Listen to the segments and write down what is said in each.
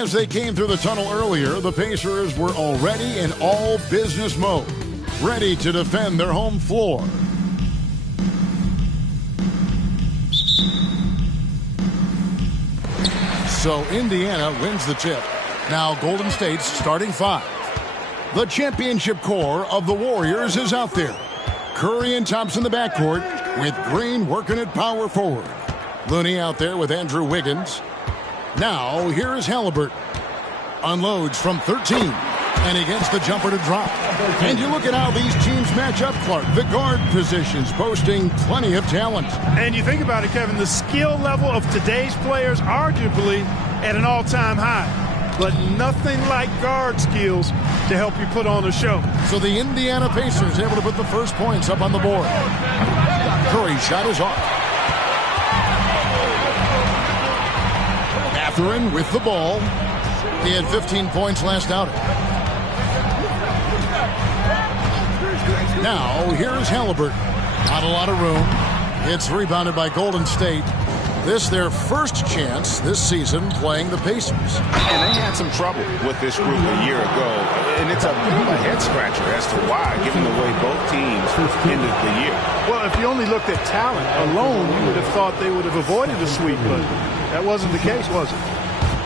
As they came through the tunnel earlier, the Pacers were already in all business mode, ready to defend their home floor. So Indiana wins the tip. Now Golden State's starting five. The championship core of the Warriors is out there. Curry and Thompson in the backcourt, with Green working at power forward. Looney out there with Andrew Wiggins. Now here is Halliburton. Unloads from 13. And he gets the jumper to drop. And you look at how these teams match up, Clark. The guard positions boasting plenty of talent. And you think about it, Kevin, the skill level of today's players arguably at an all-time high. But nothing like guard skills to help you put on a show. So the Indiana Pacers able to put the first points up on the board. Curry's shot is off. Mathurin with the ball. He had 15 points last outing. Now here's Halliburton. Not a lot of room. It's rebounded by Golden State. This their first chance this season playing the Pacers. And they had some trouble with this group a year ago. And it's a bit of a head-scratcher as to why, given the way both teams ended the year. Well, if you only looked at talent alone, you would have thought they would have avoided a sweep. But that wasn't the case, was it?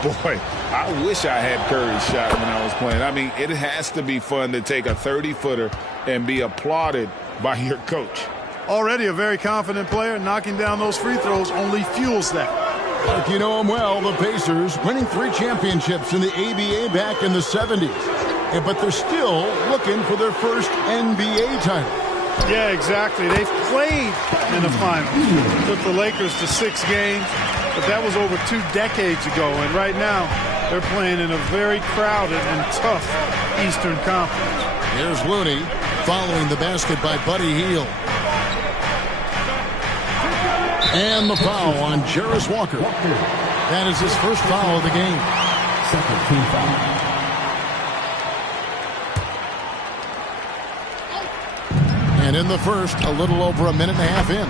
Boy, I wish I had Curry's shot when I was playing. I mean, it has to be fun to take a 30-footer and be applauded by your coach. Already a very confident player, knocking down those free throws only fuels that. Like you know them well, the Pacers winning 3 championships in the ABA back in the 70s. But they're still looking for their first NBA title. Yeah, exactly. They've played in the finals. Took the Lakers to 6 games, but that was over 2 decades ago. And right now, they're playing in a very crowded and tough Eastern Conference. Here's Looney following the basket by Buddy Hield. And the foul on Jarris Walker. That is his first foul of the game. Second team foul. And in the first, a little over a minute and a half in.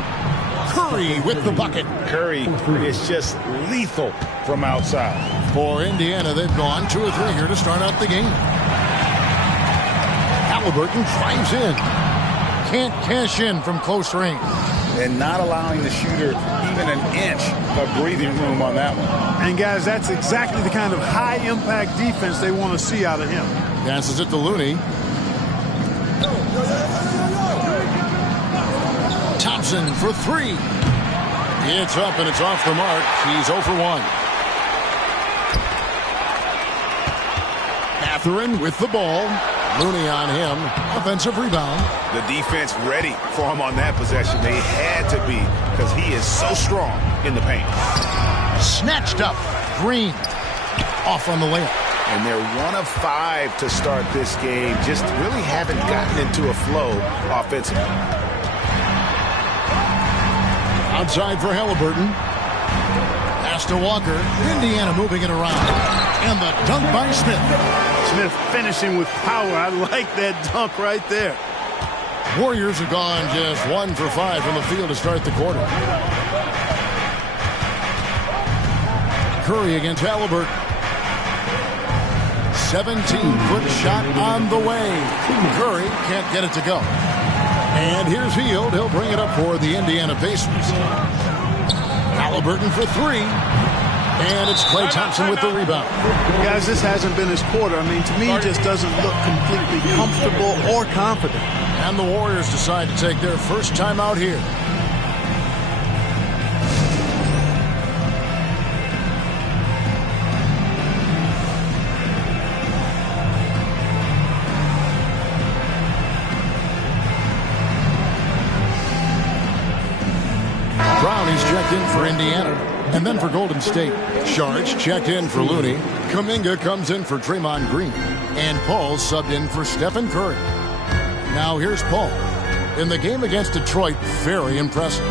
Curry with the bucket. Curry is just lethal from outside. For Indiana, they've gone 2 or 3 here to start out the game. Halliburton drives in. Can't cash in from close range. And not allowing the shooter even an inch of breathing room on that one. And, guys, that's exactly the kind of high-impact defense they want to see out of him. Passes it to Looney. Thompson for 3. It's up and it's off the mark. He's 0 for 1. Mathurin with the ball. Looney on him. Offensive rebound. The defense ready for him on that possession. They had to be because he is so strong in the paint. Snatched up. Green. Off on the layup. And they're 1 of 5 to start this game. Just really haven't gotten into a flow offensively. Outside for Halliburton. Pass to Walker. Indiana moving it around. And the dunk by Smith. Smith finishing with power. I like that dunk right there. Warriors have gone just 1 for 5 from the field to start the quarter. Curry against Halliburton. 17-foot shot on the way. Curry can't get it to go. And here's Hield. He'll bring it up for the Indiana Pacers. Halliburton for 3. And it's Klay Thompson with the rebound. Guys, this hasn't been his quarter. I mean, to me, he just doesn't look completely comfortable or confident. And the Warriors decide to take their first time out here. Brownie's checked in for Indiana. And then for Golden State, Sharge checked in for Looney. Kuminga comes in for Draymond Green. And Paul subbed in for Stephen Curry. Now here's Paul. In the game against Detroit, very impressive.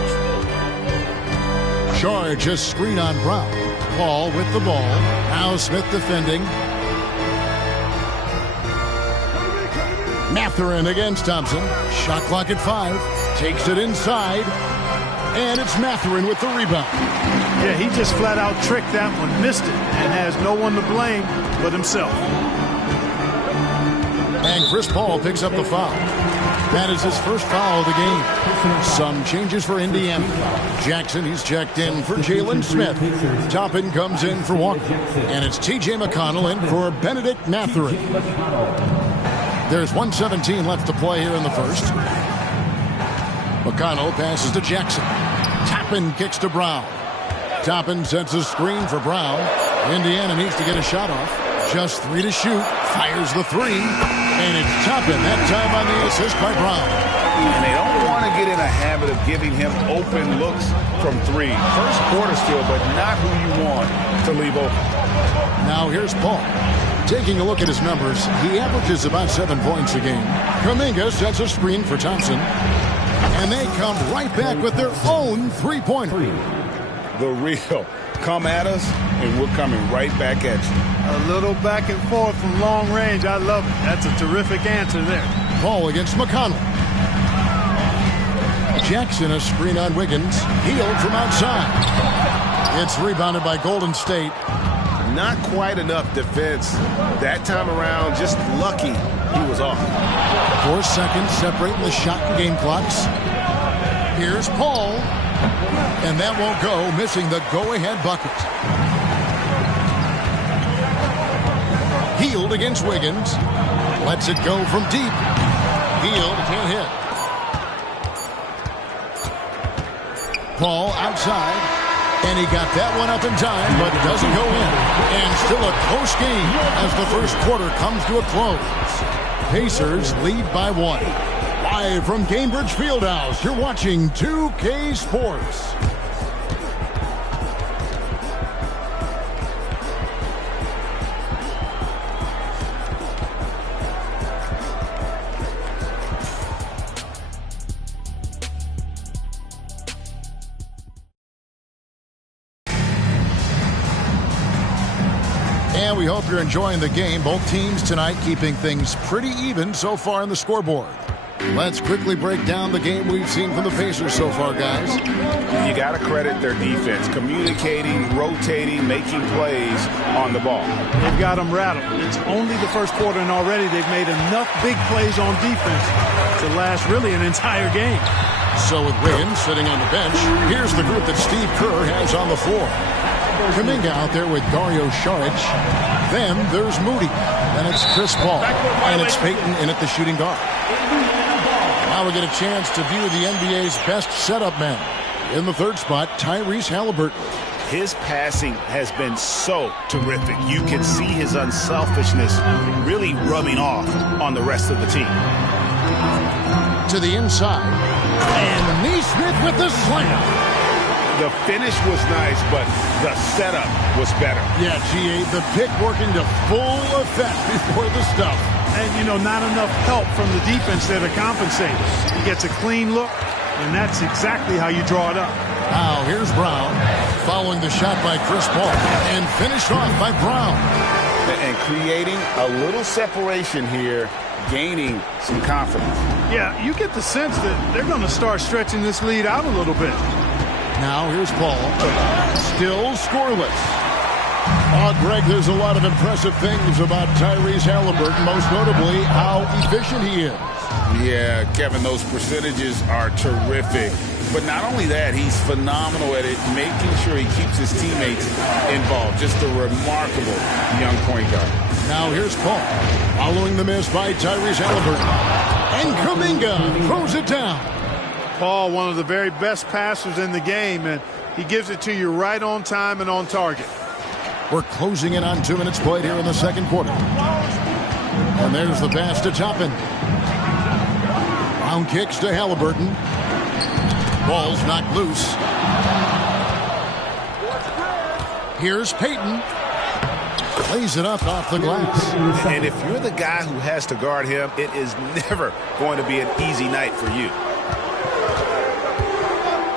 Sharge a screen on Brown. Paul with the ball. Now Smith defending. Mathurin against Thompson. Shot clock at 5. Takes it inside. And it's Mathurin with the rebound. Yeah, he just flat out tricked that one, missed it, and has no one to blame but himself. And Chris Paul picks up the foul. That is his first foul of the game. Some changes for Indiana. Jackson, he's checked in for Jalen Smith. Toppin comes in for Walker. And it's T.J. McConnell in for Benedict Mathurin. There's 1:17 left to play here in the first. McConnell passes to Jackson. Toppin kicks to Brown. Toppin sets a screen for Brown. Indiana needs to get a shot off. Just 3 to shoot. Fires the 3. And it's Toppin. That time on the assist by Brown. And they don't want to get in a habit of giving him open looks from 3. First quarter still, but not who you want to leave open. Now here's Paul. Taking a look at his numbers, he averages about 7 points a game. Kuminga sets a screen for Thompson. And they come right back with their own three-pointer. The real. Come at us, and we're coming right back at you. A little back and forth from long range. I love it. That's a terrific answer there. Paul against McConnell. Jackson, a screen on Wiggins. Healed from outside. It's rebounded by Golden State. Not quite enough defense that time around. Just lucky he was off. 4 seconds separating the shot and game clocks. Here's Paul. And that won't go, missing the go-ahead bucket. Healed against Wiggins. Lets it go from deep. Healed, can't hit. Paul outside. And he got that one up in time, but doesn't go in. And still a close game as the first quarter comes to a close. Pacers lead by 1. Live from Gainbridge Fieldhouse, you're watching 2K Sports. And we hope you're enjoying the game. Both teams tonight keeping things pretty even so far in the scoreboard. Let's quickly break down the game we've seen from the Pacers so far, guys. You got to credit their defense. Communicating, rotating, making plays on the ball. They've got them rattled. It's only the first quarter, and already they've made enough big plays on defense to last really an entire game. So with Wiggins sitting on the bench, here's the group that Steve Kerr has on the floor. Kuminga out there with Dario Saric. Then there's Moody. Then it's Chris Paul. And it's Payton in at the shooting guard. Now we get a chance to view the NBA's best setup men. In the third spot, Tyrese Halliburton. His passing has been so terrific. You can see his unselfishness really rubbing off on the rest of the team. To the inside. And Nesmith with the slam. The finish was nice, but the setup was better. Yeah, G.A., the pick working to full effect before the stuff. And, you know, not enough help from the defense there to compensate. He gets a clean look, and that's exactly how you draw it up. Now, here's Brown, following the shot by Chris Paul, and finished off by Brown. And creating a little separation here, gaining some confidence. Yeah, you get the sense that they're going to start stretching this lead out a little bit. Now here's Paul, still scoreless. Greg, there's a lot of impressive things about Tyrese Halliburton, most notably how efficient he is. Yeah, Kevin, those percentages are terrific. But not only that, he's phenomenal at it, making sure he keeps his teammates involved. Just a remarkable young point guard. Now here's Paul, following the miss by Tyrese Halliburton. And Kuminga throws it down. Paul, one of the very best passers in the game, and he gives it to you right on time and on target. We're closing in on 2 minutes played here in the second quarter. And there's the pass to Toppin. Brown kicks to Halliburton. Ball's knocked loose. Here's Payton. Plays it up off the glass. And if you're the guy who has to guard him, it is never going to be an easy night for you.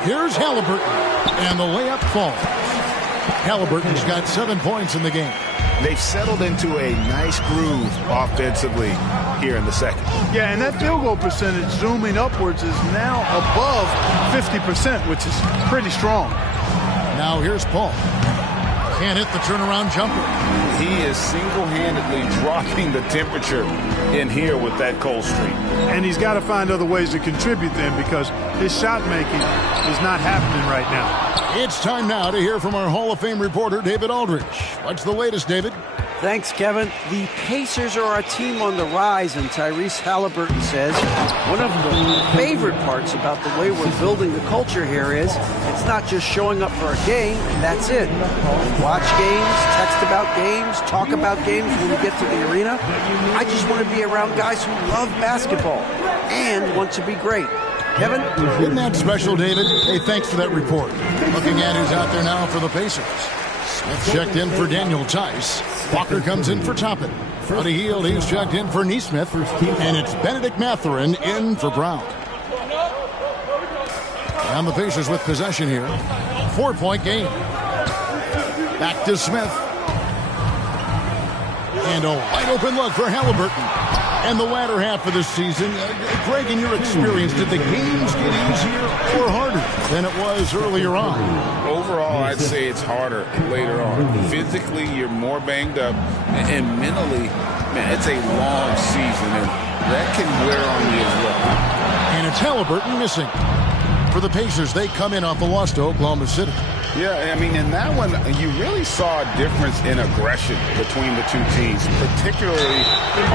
Here's Halliburton, and the layup falls. Halliburton's got 7 points in the game. they've settled into a nice groove offensively here in the second. Yeah, and that field goal percentage zooming upwards is now above 50%, which is pretty strong. Now here's Paul. Can't hit the turnaround jumper. He is single-handedly dropping the temperature in here with that cold streak. And he's got to find other ways to contribute then, because his shot making is not happening right now. It's time now to hear from our Hall of Fame reporter, David Aldrich. What's the latest, David? Thanks, Kevin. The Pacers are a team on the rise, and Tyrese Halliburton says one of the favorite parts about the way we're building the culture here is it's not just showing up for a game, and that's it. We watch games, text about games, talk about games when we get to the arena. I just want to be around guys who love basketball and want to be great. Kevin? Isn't that special, David? Hey, thanks for that report. Looking at who's out there now for the Pacers. Smith checked in for Daniel Tice. Walker comes in for Toppin. Buddy Hield, he's checked in for Neesmith. And it's Benedict Mathurin in for Brown. And the Pacers with possession here. 4-point game. Back to Smith. And a wide open look for Halliburton. And the latter half of the season, Greg, in your experience, did the games get easier or harder than it was earlier on? Overall, I'd say it's harder later on. Physically, you're more banged up, and mentally, man, it's a long season, and that can wear on you as well. And it's Halliburton missing. For the Pacers, they come in off a loss to Oklahoma City. Yeah, I mean, in that one, you really saw a difference in aggression between the two teams, particularly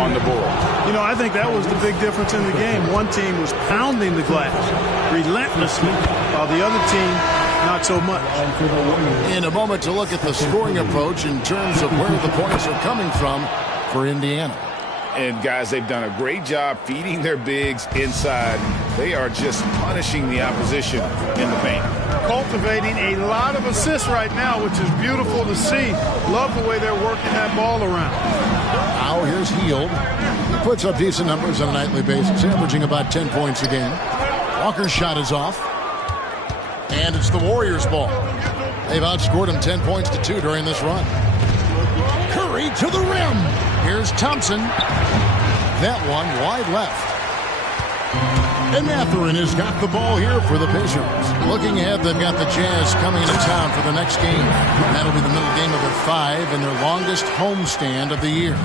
on the board. You know, I think that was the big difference in the game. One team was pounding the glass relentlessly, while the other team, not so much. In a moment to look at the scoring approach in terms of where the points are coming from for Indiana. And, guys, they've done a great job feeding their bigs inside. They are just punishing the opposition in the paint. Cultivating a lot of assists right now, which is beautiful to see. Love the way they're working that ball around. Now here's Hield. He puts up decent numbers on a nightly basis, averaging about 10 points a game. Walker's shot is off. And it's the Warriors' ball. They've outscored him 10 points to 2 during this run. Curry to the rim. Here's Thompson. That one wide left. And Mathurin has got the ball here for the Pacers. Looking ahead, they've got the Jazz coming into town for the next game. And that'll be the middle game of their 5 and their longest homestand of the year.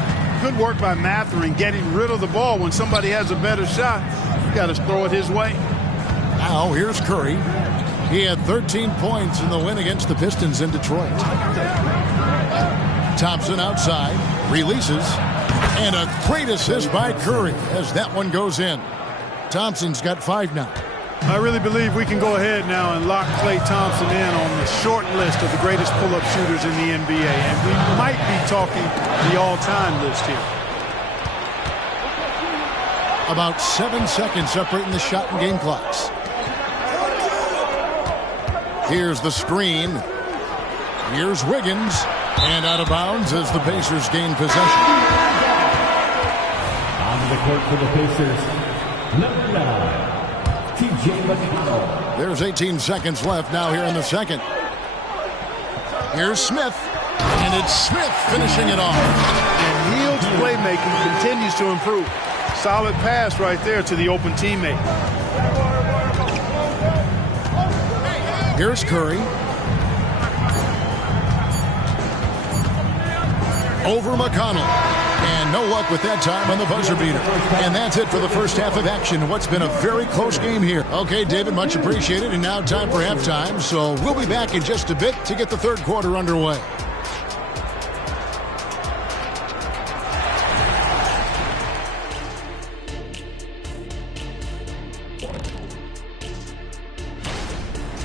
Good work by Mathurin getting rid of the ball. When somebody has a better shot, you got to throw it his way. Now here's Curry. He had 13 points in the win against the Pistons in Detroit. Thompson outside, releases, and a great assist by Curry as that one goes in. Thompson's got 5 now. I really believe we can go ahead now and lock Klay Thompson in on the short list of the greatest pull-up shooters in the NBA, and we might be talking the all-time list here. About 7 seconds separating the shot and game clocks. Here's the screen. Here's Wiggins. And out of bounds as the Pacers gain possession. On the court for the Pacers, number 9, T.J. McConnell. There's 18 seconds left now here in the second. Here's Smith. And it's Smith finishing it off. And Hield's playmaking continues to improve. Solid pass right there to the open teammate. Here's Curry. Over McConnell. And no luck with that time on the buzzer beater. And that's it for the first half of action. What's been a very close game here. Okay, David, much appreciated. And now time for halftime. So we'll be back in just a bit to get the third quarter underway.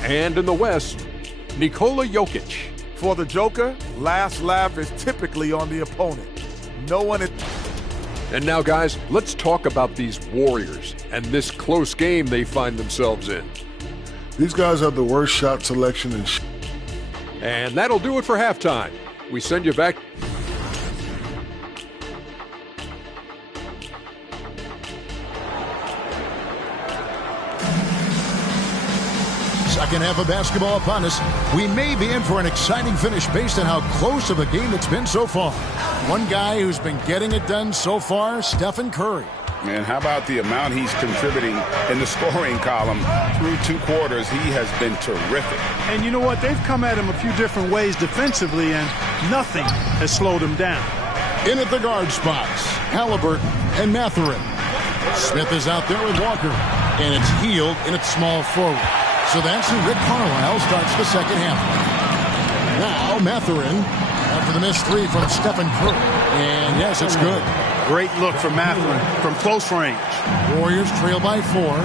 And in the West, Nikola Jokic. For the Joker, last laugh is typically on the opponent. No one is... And now, guys, let's talk about these Warriors and this close game they find themselves in. These guys have the worst shot selection in And that'll do it for halftime. We send you back. Second half of basketball upon us. We may be in for an exciting finish based on how close of a game it's been so far. One guy who's been getting it done so far, Stephen Curry. Man, how about the amount he's contributing in the scoring column through 2 quarters? He has been terrific. And you know what? They've come at him a few different ways defensively, and nothing has slowed him down. In at the guard spots, Halliburton and Mathurin. Smith is out there with Walker, and it's Hield in its small forward. So that's who Rick Carlisle starts the second half. Now Mathurin after the missed 3 from Stephen Curry. And yes, it's good. Great look for Mathurin from close range. Warriors trail by 4.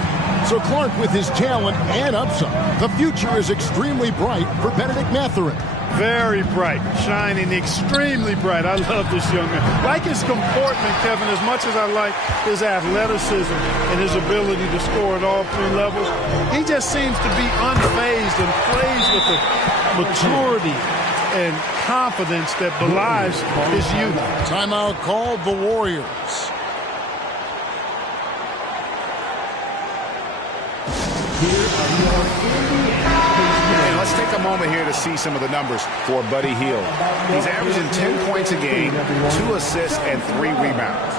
So Clark with his talent and upside. The future is extremely bright for Benedict Mathurin. Very bright, shining extremely bright. I love this young man. Like his comportment, Kevin, as much as I like his athleticism and his ability to score at all 3 levels, he just seems to be unfazed and plays with the maturity and confidence that belies his youth. Timeout called the Warriors. And let's take a moment here to see some of the numbers for Buddy Hield. He's averaging 10 points a game, 2 assists, and 3 rebounds.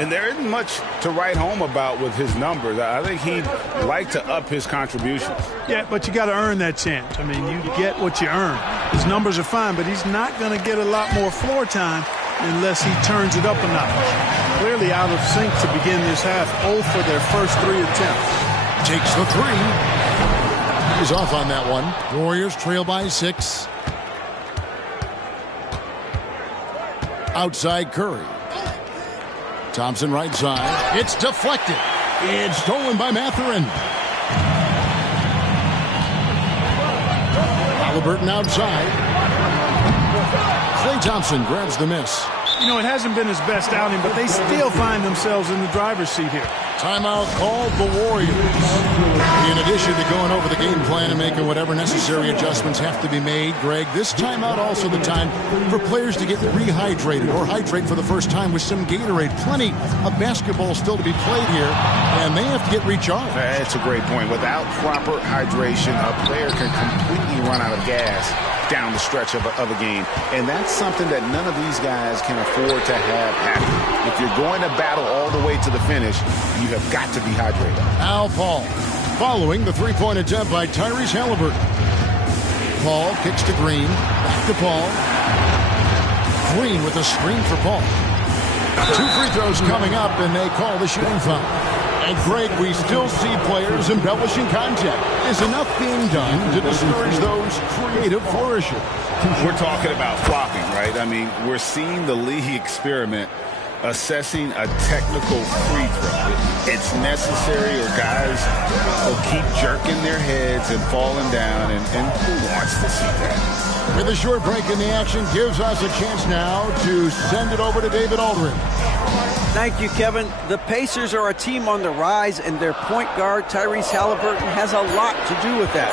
And there isn't much to write home about with his numbers. I think he'd like to up his contributions. Yeah, but you got to earn that chance. I mean, you get what you earn. His numbers are fine, but he's not going to get a lot more floor time unless he turns it up a notch. Clearly out of sync to begin this half. 0 for their first 3 attempts. Takes the 3. He's off on that one. Warriors trail by 6. Outside Curry. Thompson right side. It's deflected. It's stolen by Mathurin. Halliburton outside. Klay Thompson grabs the miss. You know, it hasn't been his best outing, but they still find themselves in the driver's seat here. Timeout called the Warriors. In addition to going over the game plan and making whatever necessary adjustments have to be made, Greg, this timeout also the time for players to get rehydrated or hydrate for the first time with some Gatorade. Plenty of basketball still to be played here, and they have to get recharged. That's a great point. Without proper hydration, a player can completely run out of gas down the stretch of a game. And that's something that none of these guys can afford to have happen. If you're going to battle all the way to the finish, you have got to be hydrated. Al Paul following the 3-point attempt by Tyrese Halliburton. Paul kicks to Green. Back to Paul. Green with a screen for Paul. 2 free throws coming up, and they call the shooting foul. And, Greg, we still see players embellishing contact. Is enough being done to discourage those creative flourishes? We're talking about flopping, right? I mean, we're seeing the league experiment assessing a technical free throw. It's necessary, or guys will keep jerking their heads and falling down, and who wants to see that? With a short break in the action, gives us a chance now to send it over to David Aldridge. Thank you, Kevin. The Pacers are a team on the rise, and their point guard, Tyrese Halliburton, has a lot to do with that.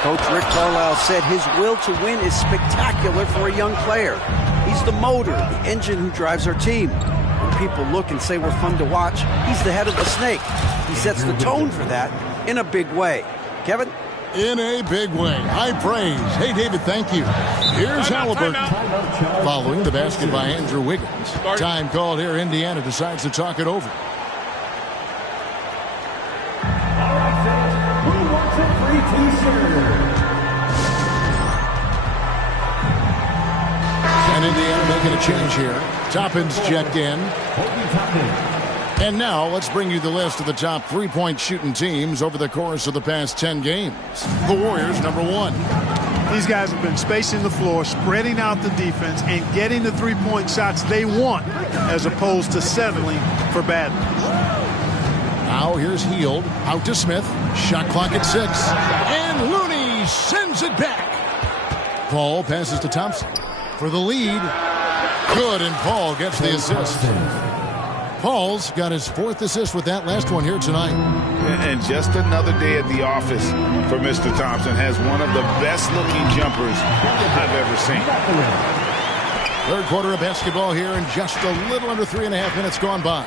Coach Rick Carlisle said his will to win is spectacular for a young player. He's the motor, the engine who drives our team. When people look and say we're fun to watch, he's the head of the snake. He sets the tone for that in a big way. Kevin? In a big way. High praise. Hey, David, thank you. Here's Halliburton. Following the basket by Andrew Wiggins. Time called here. Indiana decides to talk it over. Who wants a free t-shirt? And Indiana making a change here. Toppin's checked in. And now let's bring you the list of the top 3-point shooting teams over the course of the past 10 games. The Warriors, number 1. These guys have been spacing the floor, spreading out the defense, and getting the 3-point shots they want, as opposed to settling for bad ones. Now here's Hield, out to Smith. Shot clock at 6. And Looney sends it back. Paul passes to Thompson for the lead. Good, and Paul gets the assist. Paul's got his 4th assist with that last one here tonight. And just another day at the office for Mr. Thompson. Has one of the best-looking jumpers I've ever seen. 3rd quarter of basketball here, and just a little under 3.5 minutes gone by.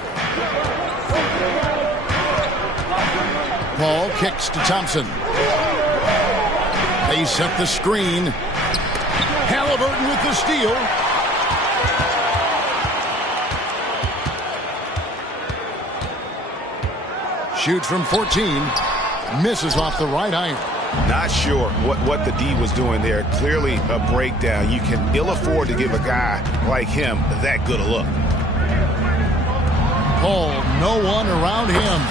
Paul kicks to Thompson. They set the screen. Halliburton with the steal. Shoots from 14. Misses off the right iron. Not sure what the D was doing there. Clearly a breakdown. You can ill afford to give a guy like him that good a look. Paul, no one around him.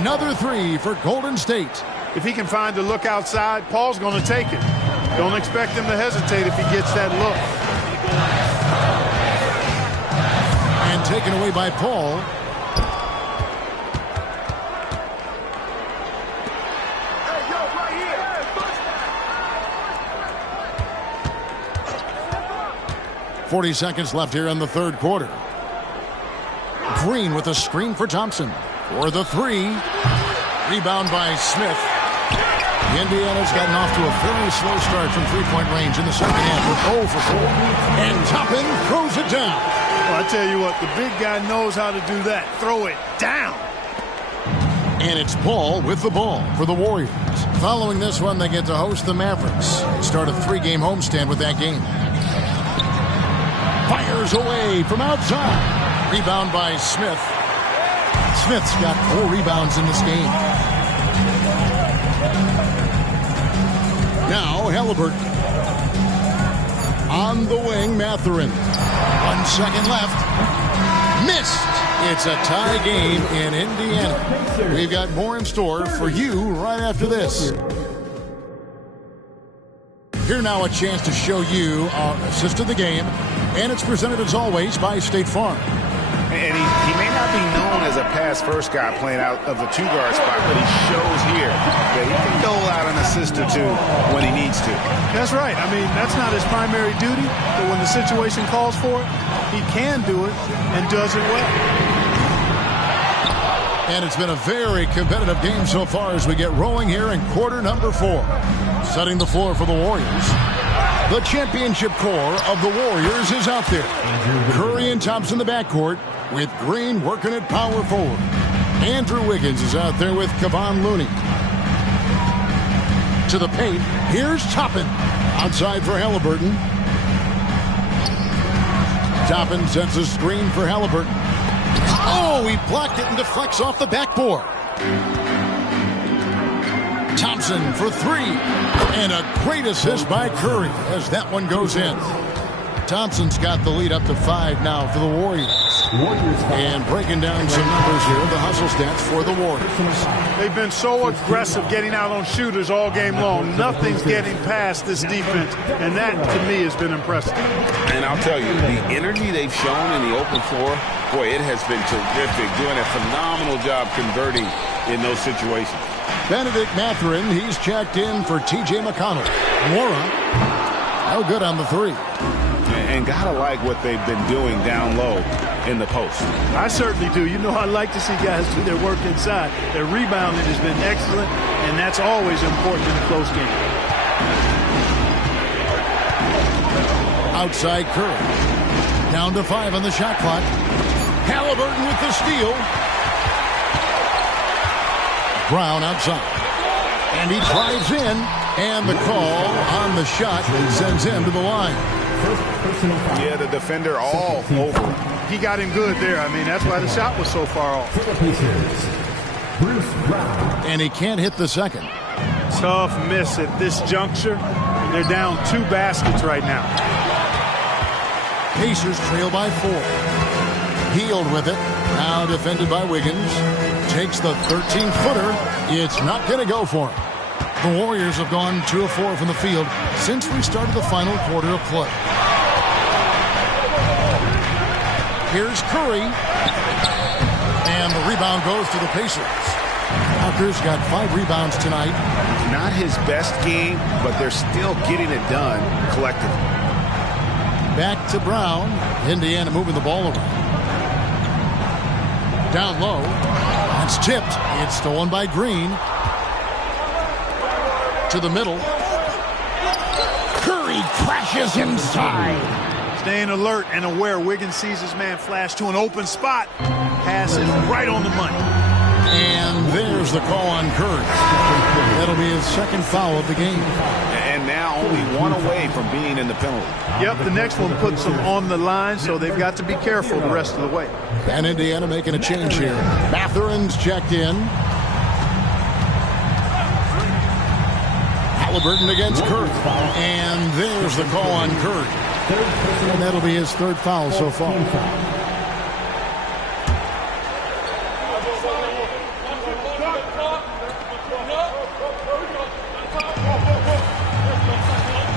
Another three for Golden State. If he can find a look outside, Paul's going to take it. Don't expect him to hesitate if he gets that look. And taken away by Paul. – 40 seconds left here in the third quarter. Green with a screen for Thompson. For the three. Rebound by Smith. Indiana's gotten off to a very slow start from three-point range in the second half with 0 for 4. And Toppin throws it down. Well, I tell you what, the big guy knows how to do that. Throw it down. And it's Paul with the ball for the Warriors. Following this one, they get to host the Mavericks. They start a 3-game homestand with that game. Fires away from outside. Rebound by Smith. Smith's got 4 rebounds in this game. Now Halliburton. On the wing, Mathurin. 1 second left. Missed. It's a tie game in Indiana. We've got more in store for you right after this. Here now a chance to show you our assist of the game. And it's presented as always by State Farm. And he may not be known as a pass-first guy playing out of the two-guard spot, but he shows here that he can dole out an assist or two when he needs to. That's right. I mean, that's not his primary duty, but when the situation calls for it, he can do it and does it well. And it's been a very competitive game so far as we get rolling here in quarter number 4. Setting the floor for the Warriors. The championship core of the Warriors is out there. Curry and Thompson in the backcourt with Green working at power forward. Andrew Wiggins is out there with Kevon Looney. To the paint, here's Toppin. Outside for Halliburton. Toppin sets a screen for Halliburton. Oh, he blocked it and deflects off the backboard. Thompson for 3. And a great assist by Curry as that one goes in. Thompson's got the lead up to 5 now for the Warriors. And breaking down some numbers here, the hustle stats for the Warriors. They've been so aggressive getting out on shooters all game long. Nothing's getting past this defense, and that, to me, has been impressive. And I'll tell you, the energy they've shown in the open floor, boy, it has been terrific, doing a phenomenal job converting in those situations. Benedict Mathurin, he's checked in for T.J. McConnell. Mora, no good on the 3. And gotta like what they've been doing down low in the post. I certainly do. You know, I like to see guys do their work inside. Their rebounding has been excellent, and that's always important in a close game. Outside Curry. Down to 5 on the shot clock. Halliburton with the steal. Brown outside. And he drives in. And the call on the shot sends him to the line. Yeah, the defender all over him. He got him good there. I mean, that's why the shot was so far off. And he can't hit the second. Tough miss at this juncture. They're down 2 baskets right now. Pacers trail by 4. Healed with it. Now defended by Wiggins. Takes the 13-footer. It's not going to go for him. The Warriors have gone 2 of 4 from the field since we started the final quarter of play. Here's Curry. And the rebound goes to the Pacers. Tucker's got 5 rebounds tonight. Not his best game, but they're still getting it done collectively. Back to Brown. Indiana moving the ball around. Down low. That's tipped. It's stolen by Green. To the middle. Curry crashes inside. Staying alert and aware. Wiggins sees his man flash to an open spot. Pass is right on the money. And there's the call on Curry. That'll be his second foul of the game. And now only one away from being in the penalty. Yep, the next one puts them on the line, so they've got to be careful the rest of the way. And Indiana making a change here. Mathurin's checked in. Halliburton against Curry. And there's the call on Curry. And that'll be his third foul so far.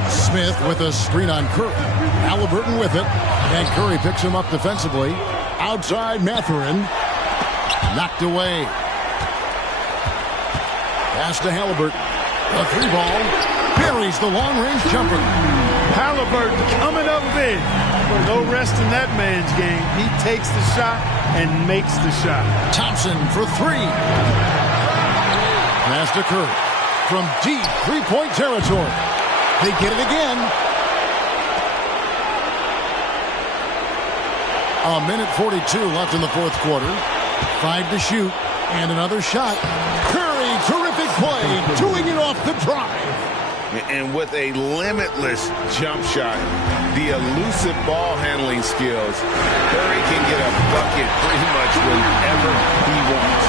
Smith with a screen on Curry. Halliburton with it. And Curry picks him up defensively. Outside Mathurin. Knocked away. Pass to Halliburton. A three ball. Buries the long-range jumper. Halliburton coming up big. No rest in that man's game. He takes the shot and makes the shot. Thompson for three. Pass to Curry. From deep three-point territory. They get it again. A minute 42 left in the fourth quarter. 5 to shoot. And another shot. Curry, terrific play. Doing it off the drive. And with a limitless jump shot, the elusive ball handling skills, Curry can get a bucket pretty much whenever he wants.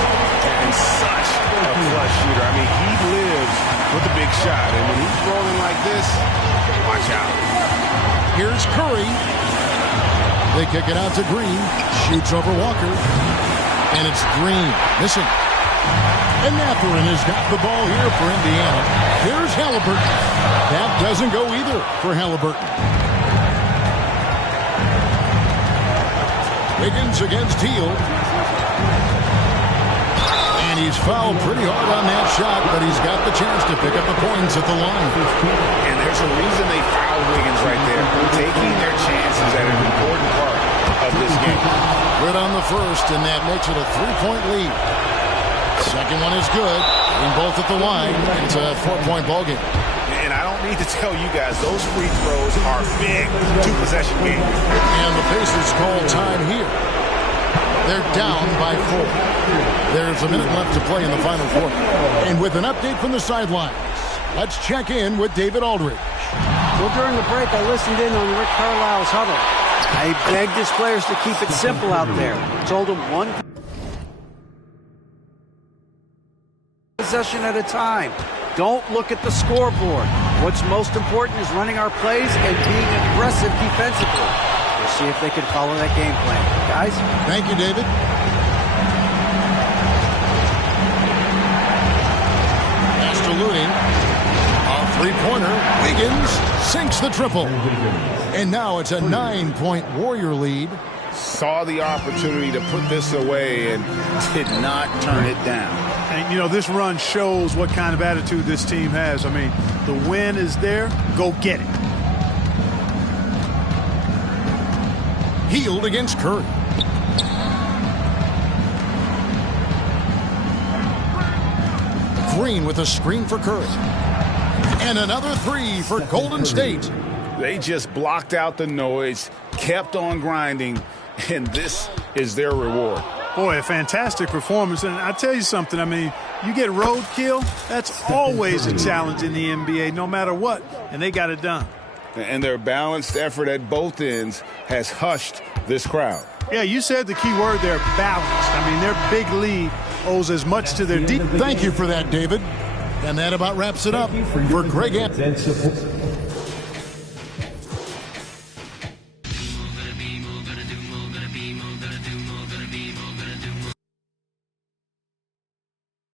And such a flush shooter. I mean, he lives with a big shot. And when he's rolling like this, watch out. Here's Curry. They kick it out to Green. Shoots over Walker. And it's Green missing. And Mathurin has got the ball here for Indiana. Here's Halliburton. That doesn't go either for Halliburton. Wiggins against Hield. And he's fouled pretty hard on that shot, but he's got the chance to pick up the points at the line. And there's a reason they fouled Wiggins right there. Taking their chances at an important part of this game. Good on the first, and that makes it a 3-point lead. Second one is good. In both at the line. It's a 4-point ball game. And I don't need to tell you guys, those free throws are big two-possession games. And the Pacers call time here. They're down by 4. There's a minute left to play in the final quarter. And with an update from the sidelines, let's check in with David Aldridge. Well, during the break, I listened in on Rick Carlisle's huddle. I begged his players to keep it simple out there. Told them one possession at a time. Don't look at the scoreboard. What's most important is running our plays and being aggressive defensively. We'll see if they can follow that game plan. Guys? Thank you, David. Pass to Looney. A three-pointer. Wiggins sinks the triple. And now it's a 9-point Warrior lead. Saw the opportunity to put this away and did not turn it down. And, you know, this run shows what kind of attitude this team has. I mean, the win is there. Go get it. Hield against Curry. Green with a screen for Curry. And another three for Golden State. They just blocked out the noise, kept on grinding, and this is their reward. Boy, a fantastic performance. And I tell you something, I mean, you get roadkill, that's always a challenge in the NBA, no matter what. And they got it done. And their balanced effort at both ends has hushed this crowd. Yeah, you said the key word there, balanced. I mean, their big lead owes as much to their deep. Thank you for that, David. And that about wraps it up for Greg Anthony.